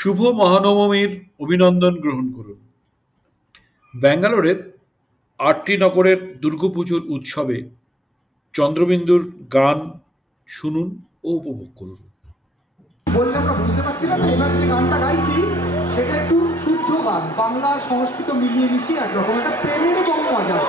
শুভ মহানবমীর অভিনন্দন গ্রহণ করুন। ব্যাঙ্গালোরের আরটি নগরের দুর্গাপুজোর উৎসবে চন্দ্রবিন্দুর গান শুনুন ও উপভোগ করুন। বললে আমরা বুঝতে পারছি না, তো এবার যে গানটা গাইছি সেটা একটু শুদ্ধ গান, বাংলা সংস্কৃত মিলিয়ে মিশিয়ে একরকম একটা প্রেমের এবং মজার।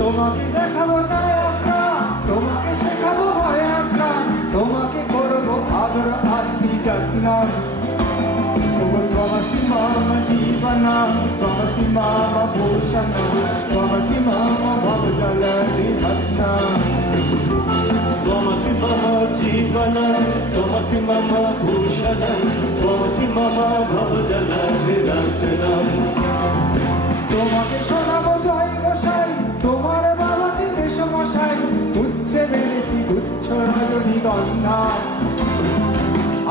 তোমাকে দেখাবো না একরাম, তোমাকে শেখাবো হয় একরাম, তোমাকে করবো আদর আত্মি যত্নম। ত্বমসি মম জীবনম, ত্বমসি মম ভূষণম, ত্বমসি মম ভবজলনিধত্নম। त्वमसि मम जीवनं त्वमसि मम भूषणं त्वमसि मम भवजलनिधत्नम्। তোমাকে শোনাবো জয় গোসাই, তোমার বাবাকে দেশমশাই, উচ্চে বেড়েছি গুচ্ছ রজনীগন্ধা।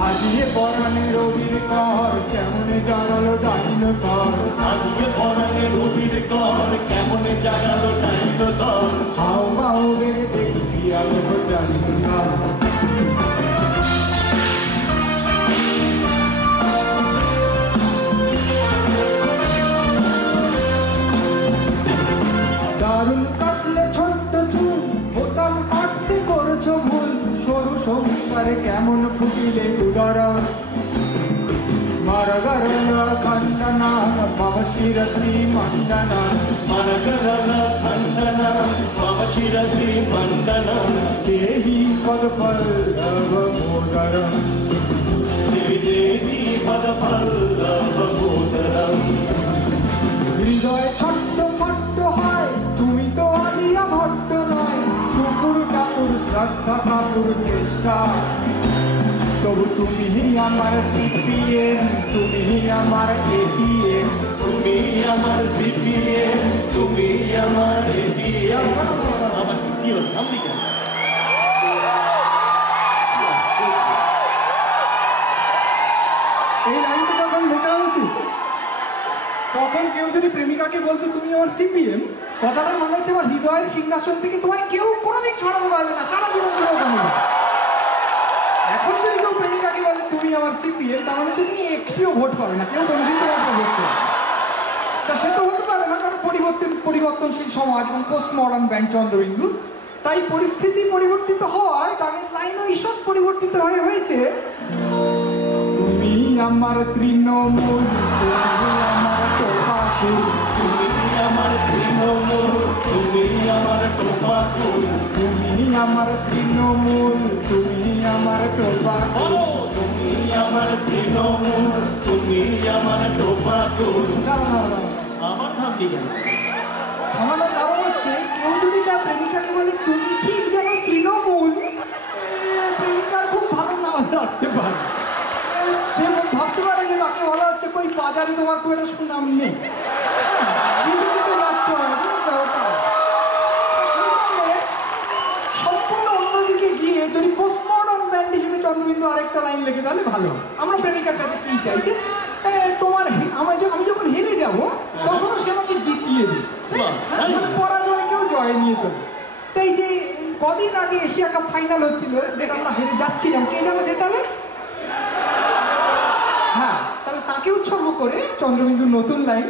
আজিয়ে পরাণে রবির কর, কেমনে জানালো ডাইনোসর। আজিয়ে পরাণে রবির কর, কেমনে জাগালো ডাইনোসর। হাও মাও বেড়ে দেখবি আলো জানি না। দারুণ কাটলে ছোট্ট চুল, বোতাম কাটতে করেছো ভুল, সরু সংসারে কেমন ফুটিলে উদাহরণ। স্মারগরল খণ্ডনা মম শিরসি মণ্ডনা, स्मरकरल खण्डनं मम शिरसि मण्डनं। দেহি পদপল্লব মোদরম। देवि देवी पदपल्लवमोदरम्। হৃদয় ছট্ট ফট্ট হয়, তুমি তো আলিয়া ভট্ট নয়, কুকুর কাকুর শ্রদ্ধা কাকুর চেষ্টা। তবু তুমি আমার সিপিএম, তুমি আমার এটিএম। তুমি আমার সিপিএম, তুমি আমার এটিএম। আমার কি হলো নাম লিখে এই লাইনটা যখন লেখা হয়েছে তখন কেউ যদি প্রেমিকাকে বলতো তুমি আমার সিপিএম, কথাটার মনে হচ্ছে আমার হৃদয়ের সিংহাসন থেকে তোমায় কেউ কোনোদিন ছড়াতে পারবে না, সারা জীবন তুমি ওখানে। এখন যদি কেউ প্রেমিকাকে বলে তুমি আমার সিপিএম, তার মানে তুমি একটিও ভোট পাবে না, কেউ কোনোদিন তোমার প্রবেশ করবে। তা সে তো হতে পারে না, কারণ পরিবর্তনশীল সমাজ এবং পোস্ট মডার্ন ব্যান্ড চন্দ্রবিন্দু। তাই পরিস্থিতি পরিবর্তিত হওয়ায় গানের লাইনও ঈষৎ পরিবর্তিত হয়েছে। তুমি আমার তৃণমূল, তুমি আমার টোপাকুল, তুমি আমার তৃণমূল, তুমি আমার টোপাকুল। তুমি আমার তৃণমূল, তুমি আমার টোপাকুল। তুমি আমার তৃণমূল, তুমি আমার টোপাকুল। আমার থামলি কেন? থামানোর কারণ হচ্ছে কেউ যদি তার প্রেমিকাকে বলে তুমি ঠিক যেন তৃণমূল, প্রেমিকার খুব ভালো নাম রাখতে পারে। সে ভাবতে পারে যে তাকে বলা হচ্ছে কই বাজারে তোমার খুব একটা সুনাম নেই, জিতে জিতে যাচ্ছে হয়তো ওটা। সম্পূর্ণ অন্যদিকে গিয়ে যদি পোস্ট মডার্ন ব্যান্ড হিসেবে চন্দ্রবিন্দু আরেকটা লাইন লিখে তাহলে ভালো। আমরা প্রেমিকার কাছে কি চাই যে তোমার আমি যখন হেরে যাব তখনও সে আমাকে জিতিয়ে দিই, মানে পরাজয় কেউ জয় নিয়ে চলে। তাই যে কদিন আগে এশিয়া কাপ ফাইনাল হচ্ছিল, যেটা আমরা হেরে যাচ্ছিলাম, কে যেন জেতালে? হ্যাঁ, তাহলে তাকে উৎসর্গ করে চন্দ্রবিন্দুর নতুন লাইন,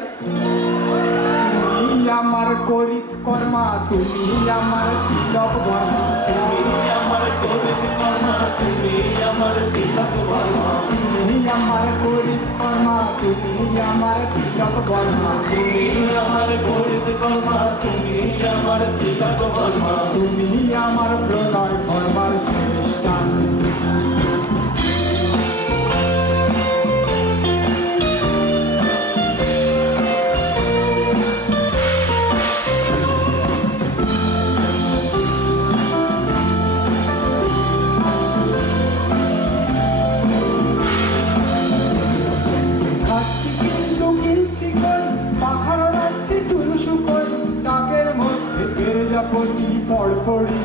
তুমি আমার করিত কর্মা, তুমি আমার তিলক বর্মা। তুমি আমার করিত কর্মা, তুমি আমার তিলক বর্মা। তুমি আমার করিত কর্মা, তুমি আমার তিলক বর্মা। তুমি আমার করিত কর্মা, তুমি আমার তিলক বর্মা। তুমি আমার প্রলয় ধর্মার শ্রেষ্ঠান। প্রজাপতি পড়পড়ি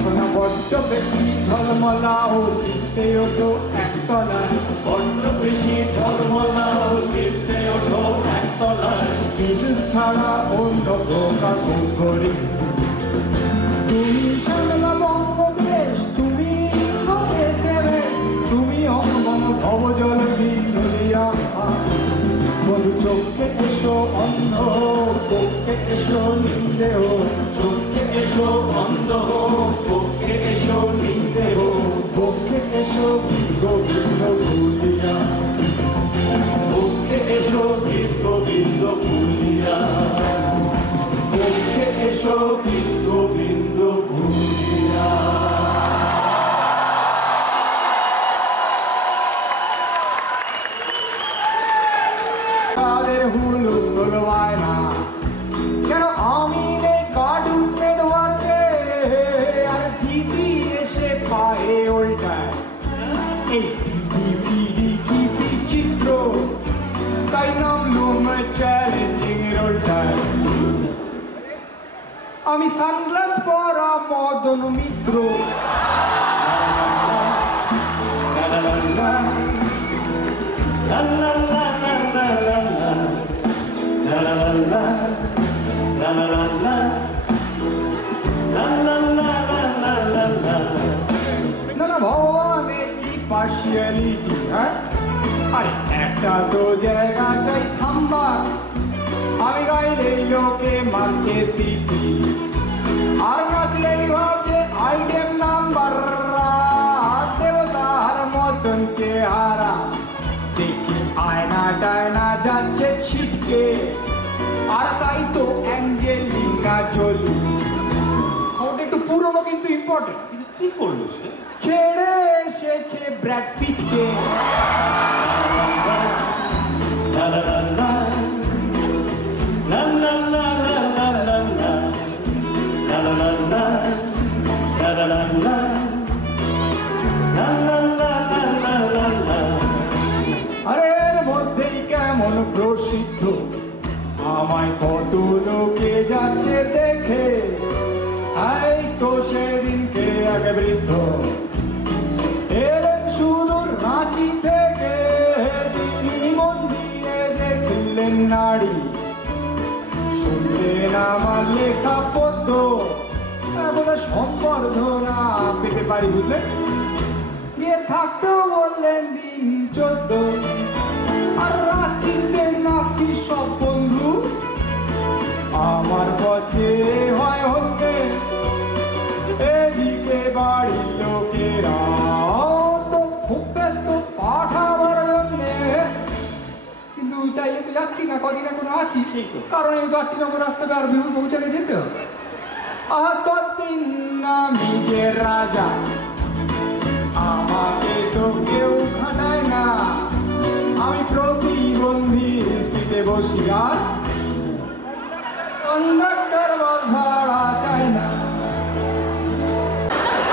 সোনা বড্ড বেশি ঝলমলাও জিততে ওঠো একতলায় বড্ড বেশি ঝলমলাও জিততে ওঠো একতলায় বিজনেস ছাড়া অন্য প্রকার করি তুমি সামলা বঙ্গদেশ তুমি ইন্দ্রদেশ তুমি অঙ্গম ভবজল নদিয়া মধু চোখে এসো অন্ধ পক্ষে এসো নিন্দেহ চোখে এসো অন্ধ পক্ষে এসো নিন্দেহ পক্ষে এসো গোবিন্দ ভুলিয়া পক্ষে এসো গোবিন্দ ভুলিয়া পক্ষে এসো গোবিন্দ ভুলিয়া তাদের হুলুস তোলবায় না কেন আমি নেই কার্টুন নেটওয়ার্কে আর দিদি এসে পায়ে ওল্টায় এই দিদি ফিদি কি বিচিত্র তাই নামলুম চ্যালেঞ্জিং ওল্টায় আমি সানগ্লাস পরা মদন মিত্র না না ভগবানে কি পার্সিয়ালিটি হ্যাঁ আরে একটা তো জায়গা চাই থামবার আমি গাইলেই লোকে মারছে সিটি আর নাচলেই ভাবছে আইটেম নাম্বার দেবতার মতন চেহারা দেখি আয়না টায়না যাচ্ছে ছিটকে আর তাই তো অ্যাঞ্জেলিনা জোলি খবরটা একটু পুরনো কিন্তু ইম্পর্টেন্ট কিন্তু কি করলো সে ছেড়ে এসেছে ব্র্যাড পিটকে আরে এর মধ্যেই কেমন প্রসিদ্ধ আমায় কত লোকে যাচ্ছে দেখে এই তো সেদিনকে আগে বৃদ্ধ এলেন সুদূর রাঁচি থেকে তিনি মন্দিরে দেখলেন নারী শুনলেন আমার লেখা পদ্য বলে সম্বর্ধনা পেতে পারি বুঝলেন গিয়ে থাকতেও বললেন দিন 14 আর রাঁচিতে নাকি সব বন্ধু আমার পথে হয় হতে এদিকে বাড়ির লোকেরা তো খুব ব্যস্ত পাঠাবার জন্যে কিন্তু চাইলে তো যাচ্ছি না কদিন এখনো আছি কারণ এই তো 8 নম্বর রাস্তা আর বিহুর বহু জায়গায় যেতে হবে ততদিন আমি যে রাজা আমাকে তো কেউ খাটায় না আমি প্রতিবন্ধী সিটে বসিয়া কন্ডাক্টর বাস ভাড়া চাই না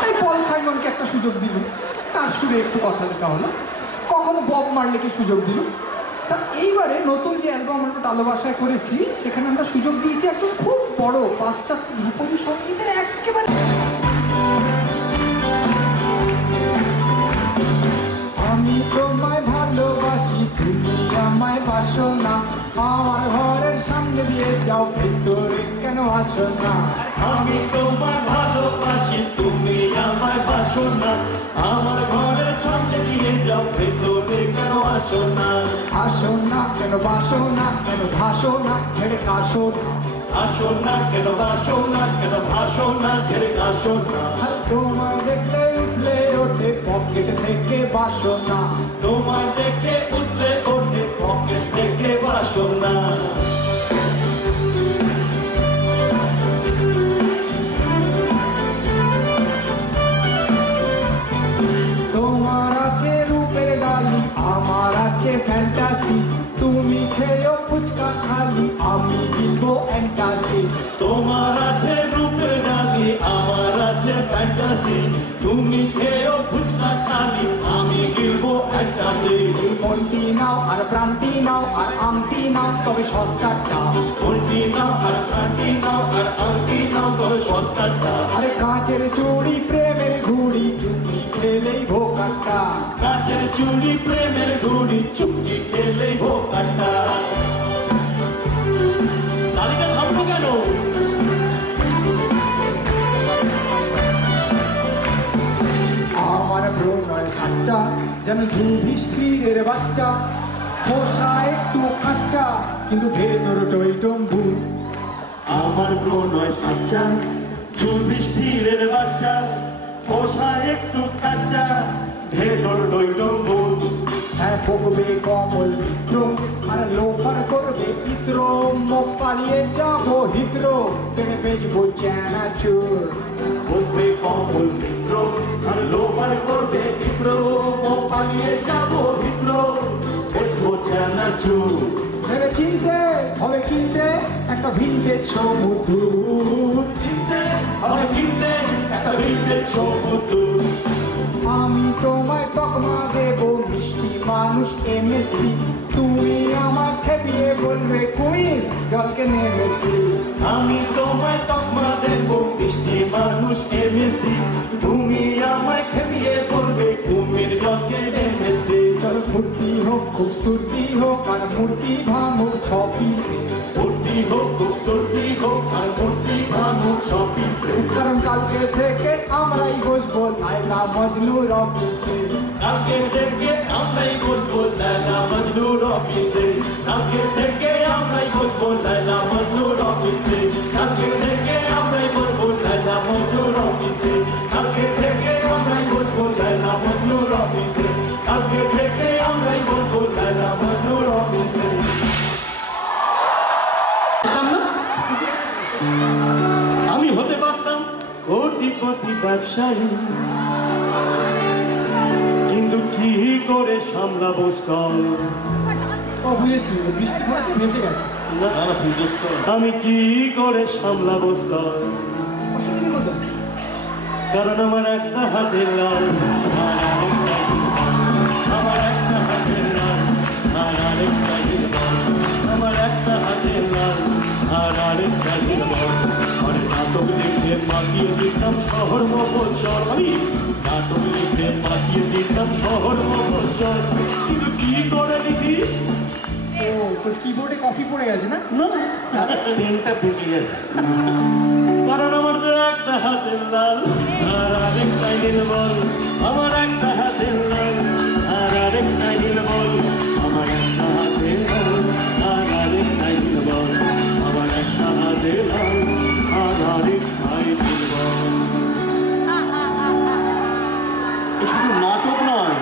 এই পল সাইমনকে একটা সুযোগ দিল তার সুরে একটু কথা লেখা হলো কখনো বব মার্লেকে সুযোগ দিল তা এইবারে নতুন যে অ্যালবাম আমরা টালো ভাষায় করেছি সেখানে আমরা সুযোগ দিয়েছি একদম খুব বড় পাশ্চাত্য ধ্রুপদী সঙ্গীতের একেবারে আমি তোমায় ভালোবাসি তুমি আমায় বাসো না আমার ঘরের সামনে দিয়ে যাও ভেতরে কেন আসো না আমি তোমায় ভালোবাসি তুমি আমায় বাসো না আমার ঘরের সামনে দিয়ে যাও ভেতরে কেন আসো না আসো না কেন বাসো না কেন ভাসো না ছেড়ে কাশো না আসো না কেন বাসো না কেন ভাসো না ছেড়ে আসো না তোমায় দেখলে উঠলে ওঠে পকেট থেকে বাসো না তোমার দেখে উঠলে ওঠে পকেট থেকে বাসো না তোমার আছে রূপের ডালি আমার আছে ফ্যান্টাসি তুমি খেয়েও ফুচকা খালি আমি গিলবো অ্যান্টাসি তোমার আছে রূপের ডালি আমার আছে ফ্যান্টাসি তুমি খেয়েও ফুচকা খালি আমি গিলবো ফ্যান্টাসি মনটি নাও আর প্রান্তি নাও আর আমতি নাও তবে সস্তাটা। উল্টি নাও আর কাটি নাও আর আংটি নাও তবে সস্তাটা। আরে কাঁচের চুড়ি প্রেমের ঘুড়ি চুমকি খেলেই ভোকাটা। কাছের চুড়ি প্রেমের ঘুড়ি চুমকি খেলেই ভোকাটা। তালিকা থামলো কেন? আমার প্রণয় সাচ্চা যেন যুধিষ্ঠিরের বাচ্চা, খোসা একটু কাচ্চা কিন্তু ভেতর টইটম্বু। আমার প্রণয় সাচ্চা যুধিষ্ঠিরের বাচ্চা, খোসা একটু কাঁচা ভেতর টইটম্বু। হ্যাঁ বকবে কমল মিত্র আর লোফার করবে পিত্র, মুখ পালিয়ে যাবো হিত্র টেনে বেচবো চানাচুর। বলবে কমল মিত্র আর লোপার করবে মিত্র, ও পালিয়ে যাবো মিত্র বেচবো চানাচুর। ভেবে চিনতে হবে কিনতে একটা ভিনটেজ সমুদ্র। চিনতে হবে কিনতে একটা ভিন্টেজ সমুদ্র। আমি তোমায় তকমা দেবো মিষ্টি মানুষ এমএসসি, তুমি আমার খেপিয়ে বলবে কুমির জলকে নেমেছি। আমি তোমায় তকমা দেবো মিষ্টি মানুষ এমএসি, তুমি আমায় খেপিয়ে বলবে কুমির জলকে নেমেছি। চল ফুর্তি হোক খুবসুরতি হোক আর মূর্তি ভাঙুক ছ পিসে। ফুর্তি হোক খুবসুরতি হোক আর মূর্তি ভাঙুক ছ পিসে। কারণ কালকে থেকে আমরাই বসবো লাইলা মজনুর অফিসে। কালকে থেকে আমরাই বসবো লায়লা মজনুর অফিসে। কালকে থেকে আমরাই বসবো লায়লা মজনুর অফিসে। কালকে থেকে আমরাই বসবো লায়লা মজনুর অফিসে। কালকে থেকে আমরাই বসবো লায়লা মজনুর অফিসে। কালকে থেকে আমরাই বসবো লায়লা মজনুর অফিসে। আমি হতে পারতাম কোটিপতি ব্যবসায়ী, কিন্তু কি করে সামলাবো স্টল? ও বুঝেছি, বৃষ্টি পড়েছে ভেসে গেছে। আমি কি করে সামলাবো স্টল? অসুবিধা কোথায়? কারণ আমার একটা হাতে লাল আর আরেকটা নীল। আমার একটা হাতে লাল আর আরেকটা নীল। আমার একটা হাতে লাল আর আরেকটা নীল। আরে নাটক লিখে মাতিয়ে দিতাম শহর মফস্বল। আমি নাটক লিখে মাতিয়ে দিতাম শহর মফস্বল, কিন্তু কি করে লিখি? ও তোর কিবোর্ডে কফি পড়ে গেছে না? না, পেনটা পেকে গেছে। কারণ আমার তো একটা হাতের লাল আর আরেকটাই নীলবল। আমার একটা হাতের লাল আর আরেকটাই নীলবল। আমার একটা হাতের লাল আর আরেকটাই নীলবল। আমার একটা হাতের লাল আর আরেকটাই নীলবল। এ শুধু নাটক নয়,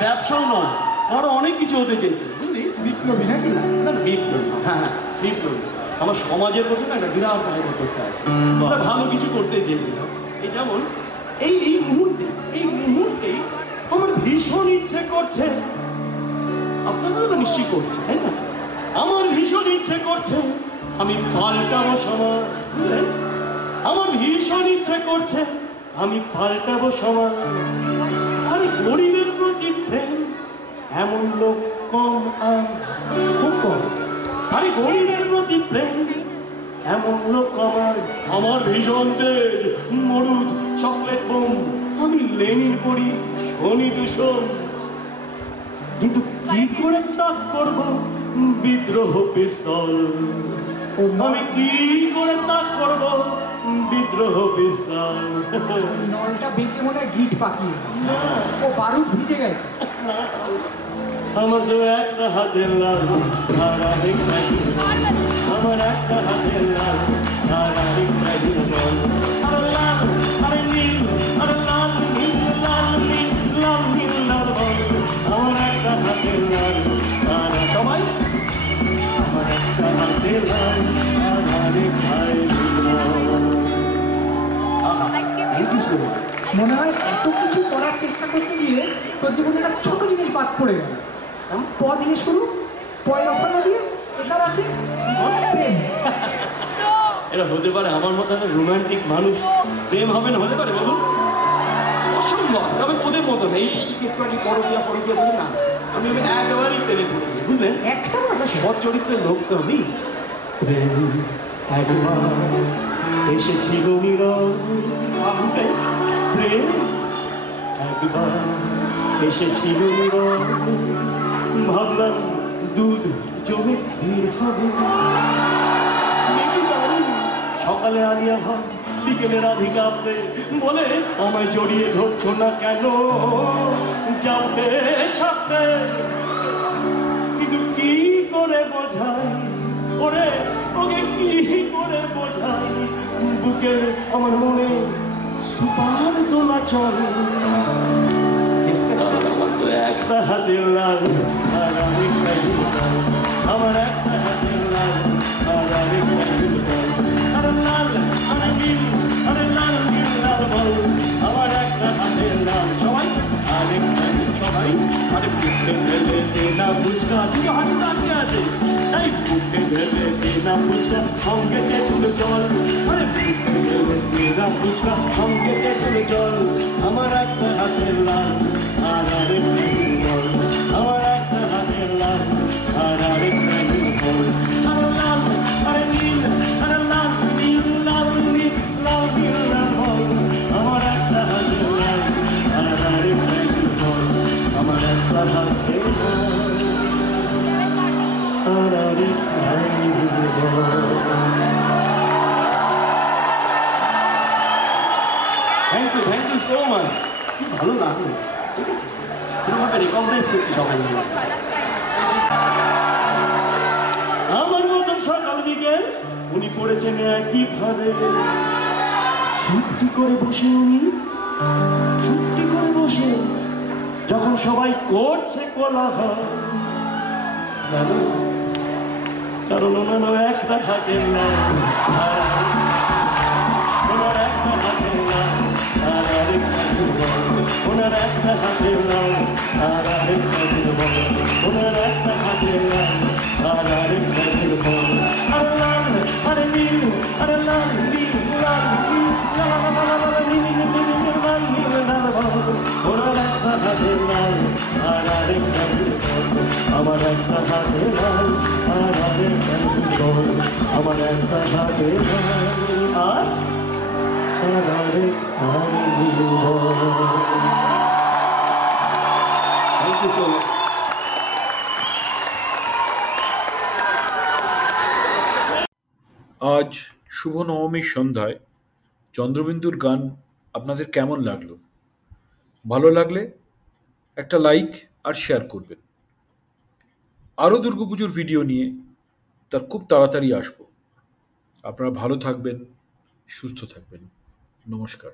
ব্যবসাও নয়, আরো অনেক কিছু হতে চেয়েছে, বুঝলি? বিপ্লবী নাকি? না না, বিপ্লবী। হ্যাঁ, বিপ্লবী। আমার সমাজের প্রতি না একটা বিরাট দায়বদ্ধতা আছে। আমরা ভালো কিছু করতে চেয়েছিলাম। এই যেমন এই মুহূর্তেই আমার ভীষণ ইচ্ছে করছে, আপনারা তো নিশ্চয়ই করছে, তাই না? আমার ভীষণ ইচ্ছে করছে আমি পাল্টাবো সমাজ, বুঝলেন? আমার ভীষণ ইচ্ছে করছে আমি পাল্টাবো সমাজ। আরে গরিবের প্রতি প্রেম এমন লোক কম আজ, খুব কম। আরে গরিবের প্রতি প্রেম এমন লোক কম আজ। আমার ভীষণ তেজ মরুদ চকলেট বোম, আমি লেনিন পড়ি শনি দূষণ, কিন্তু কি করে তাক করব বিদ্রোহ পিস্তল? আমি কি করে তাক করব বিদ্রোহ পিস্তল? নলটা বেঁকে মনে হয় গিট পাকিয়ে গেছে। ও বারুদ ভিজে গেছে। আমার তো একটা হাতের লাল আর আরেকটা নীলবল। আমার একটা হাতের লাল আর আরেকটা নীলবল। আরে লাল আরে নীল, আরে লাল নীল লাল নীল লাল নীল লাল বল। আমার একটা হাতের লাল আর সবাই আমার একটা হাতের লাল আর আরেকটা নীলবল। আহা, থ্যাংক ইউ সো মাচ। মনে হয় এত কিছু করার চেষ্টা করতে গিয়ে তোর জীবনে একটা ছোট জিনিস বাদ পড়ে গেল। প দিয়ে শুরু, পয়ের অপনা দিয়ে এটার আছে প্রেম। এটা হতে পারে? আমার মতো একটা রোমান্টিক মানুষ প্রেম হবে না? হতে পারে বলুন? অসম্ভব। তবে ওদের মতো নেই, একটু আগে পরকিয়া বলি না, আমি একবারই প্রেমে পড়েছি, বুঝলেন? একটা সৎ চরিত্রের লোক তো আমি। প্রেম একবার এসেছিল নীরব, বুঝলেন? প্রেম একবার এসেছিল নীরব, ভাবলাম দুধ জমে ক্ষীর হবে। সকালে আলিয়া ভাব, বিকেলে রাধিকা আপ্তে, বলে আমায় জড়িয়ে ধরছো না কেন, যাবে সাপে। কিন্তু কি করে বোঝাই ওরে, ওকে কি করে বোঝাই, বুকে আমার মনে সুপার দোলাচল। আমার তো একটা হাতের লাল আর আরেকটা লাল, আমার একটা হাতের লাল আর আরেকটা লাল, আরে লাল আরে নীল, আরে লাল নীল লাল বল, আমার একটা হাতের লাল সবাই, আরেকটা সবাই। আরে বুকে ঢেলে দে না ফুচকা, দুটো হাতে দাঁড়িয়ে আছে, তাই বুকে ঢেলে দে না ফুচকা, সঙ্গে তেঁতুল জল। আরে বুকে ঢেলে দে না ফুচকা, সঙ্গে তেঁতুল জল, আমার একটা হাতের লাল আর আরেকটা বল, আমার একটা হাতের লাল আর আরেকটা বল, আরে লাল আরে নীল, আরে লাল নীল লাল নীল লাল নীল লাল বল, আমার একটা হাতের লাল আর আরেকটা বল, আমার একটা হাতের লাল আর আরেকটা বল। থ্যাংক ইউ সো মাচ, খুব ভালো লাগলো। ঠিক আছে, এইভাবে রেকগনাইজ করছি সবাই মিলে। আমার মতন সকাল বিকেল উনি পড়েছেন একই ফাঁদে, চুপটি করে বসে উনি, চুপটি করে বসে, যখন সবাই করছে কোলাহল, কারণ ওনারও একটা হাতের লাল, ওনার একটা হাতের লাল আর আরেকটা বল, ওনার একটা হাতের লাল আর আরেকটা বল, ওনার একটা হাতের লাল আর আরেকটা বল, আরে লাল আরে নীল, আরে লাল নীল লাল নীল লাল নীল লাল নীল লাল বল, ওনার একটা হাতের লাল আর আরেকটা বল, আমার একটা হাতের লাল আর আরেকটা বল, আমার একটা হাতের লাল আর Thank you so much. আজ শুভ নবমীর সন্ধ্যায় চন্দ্রবিন্দুর গান আপনাদের কেমন লাগলো? ভালো লাগলে একটা লাইক আর শেয়ার করবেন। আরও দুর্গাপুজোর ভিডিও নিয়ে তার খুব তাড়াতাড়ি আসবো। আপনারা ভালো থাকবেন, সুস্থ থাকবেন। নমস্কার।